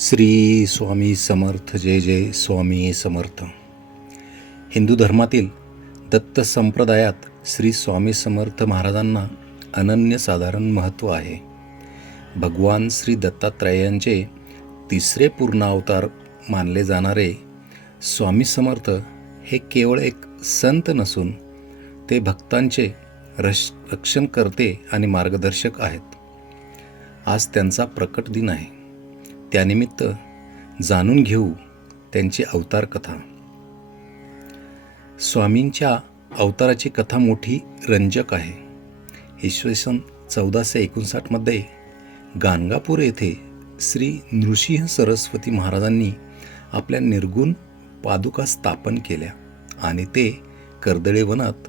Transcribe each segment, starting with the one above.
श्री स्वामी समर्थ. जय जय स्वामी समर्थ. हिंदू धर्मातील दत्त संप्रदायात श्री स्वामी समर्थ महाराजांना अनन्यसाधारण महत्त्व आहे. भगवान श्री दत्तात्रयांचे तिसरे पूर्ण अवतार मानले जाणारे स्वामी समर्थ हे केवळ एक संत नसून ते भक्तांचे रक्षणकर्ते आणि मार्गदर्शक आहेत. आज त्यांचा प्रकट दिन आहे. त्यानिमित्त जाणून घेऊ त्यांची अवतार कथा. स्वामींच्या अवताराची कथा मोठी रंजक आहे. इसवी सन 1459 मध्ये गाणगापूर येथे श्री नृसिंह सरस्वती महाराजांनी आपल्या निर्गुण पादुका स्थापन केल्या आणि ते कर्दळे वनात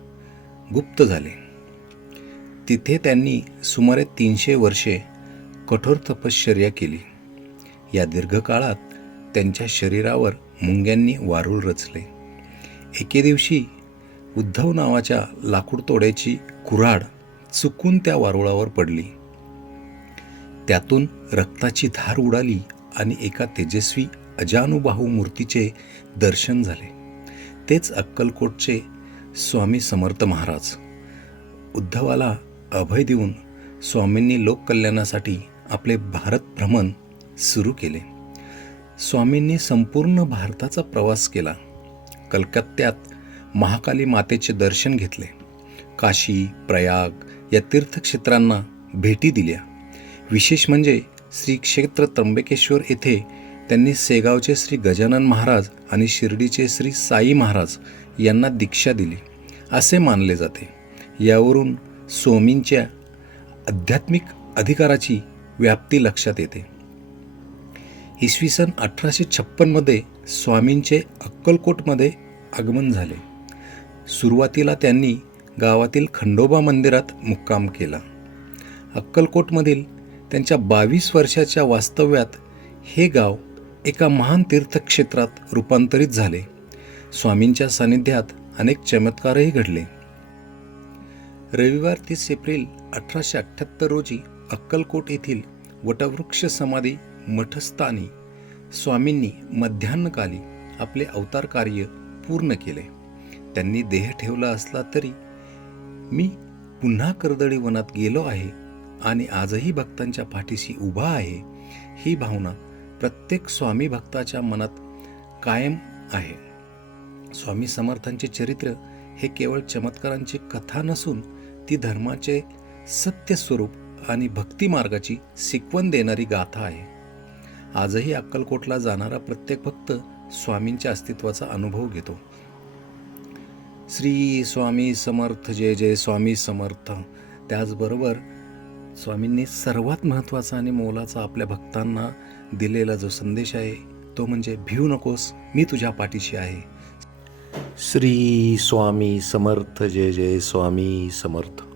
गुप्त झाले. तिथे त्यांनी सुमारे 300 वर्षे कठोर तपश्चर्या केली. या दीर्घकाळात त्यांच्या शरीरावर मुंग्यांनी वारूळ रचले. एके दिवशी उद्धव नावाच्या लाकूड तोड्याची कुऱ्हाड चुकून त्या वारुळावर पडली. त्यातून रक्ताची धार उडाली आणि एका तेजस्वी अजानुबाहू मूर्तीचे दर्शन झाले. तेच अक्कलकोटचे स्वामी समर्थ महाराज. उद्धवाला अभय देऊन स्वामींनी लोककल्याणासाठी आपले भारत भ्रमण सुरू केले. स्वामींनी संपूर्ण भारताचा प्रवास केला. कलकत्त्यात महाकाली मातेचे दर्शन घेतले. काशी, प्रयाग या तीर्थक्षेत्रांना भेटी दिल्या. विशेष म्हणजे श्री क्षेत्र त्र्यंबकेश्वर येथे त्यांनी सेगावचे श्री गजानन महाराज आणि शिर्डीचे श्री साई महाराज यांना दीक्षा दिली असे मानले जाते. यावरून स्वामींच्या आध्यात्मिक अधिकाराची व्याप्ती लक्षात येते. इसवी सन 1856 मध्ये स्वामींचे अक्कलकोटमध्ये आगमन झाले. सुरुवातीला त्यांनी गावातील खंडोबा मंदिरात मुक्काम केला. अक्कलकोटमधील त्यांच्या 22 वर्षाच्या वास्तव्यात हे गाव एका महान तीर्थक्षेत्रात रूपांतरित झाले. स्वामींच्या सानिध्यात अनेक चमत्कारही घडले. रविवार 30 एप्रिल 1878 रोजी अक्कलकोट येथील वटवृक्ष समाधी मठस्थानी स्वामींनी मध्यान्हकाली आपले अवतार कार्य पूर्ण केले. त्यांनी देह ठेवला असला तरी मी पुन्हा कर्दळी वनात गेलो आहे आणि आजही भक्तांच्या पाठीशी उभा आहे ही भावना प्रत्येक स्वामी भक्ताच्या मनात कायम आहे. स्वामी समर्थांचे चरित्र हे केवळ चमत्कारांची कथा नसून ती धर्माचे सत्य स्वरूप आणि भक्ती मार्गाची शिकवण देणारी गाथा आहे. आजही अक्कलकोटला जाणारा प्रत्येक भक्त स्वामींच्या अस्तित्वाचा अनुभव घेतो. श्री स्वामी समर्थ. जय जय स्वामी समर्थ. त्याचबरोबर स्वामींनी सर्वात महत्त्वाचा आणि मोलाचा आपल्या भक्तांना दिलेला जो संदेश आहे तो म्हणजे भिवू नकोस, मी तुझ्या पाठीशी आहे. श्री स्वामी समर्थ. जय जय स्वामी समर्थ.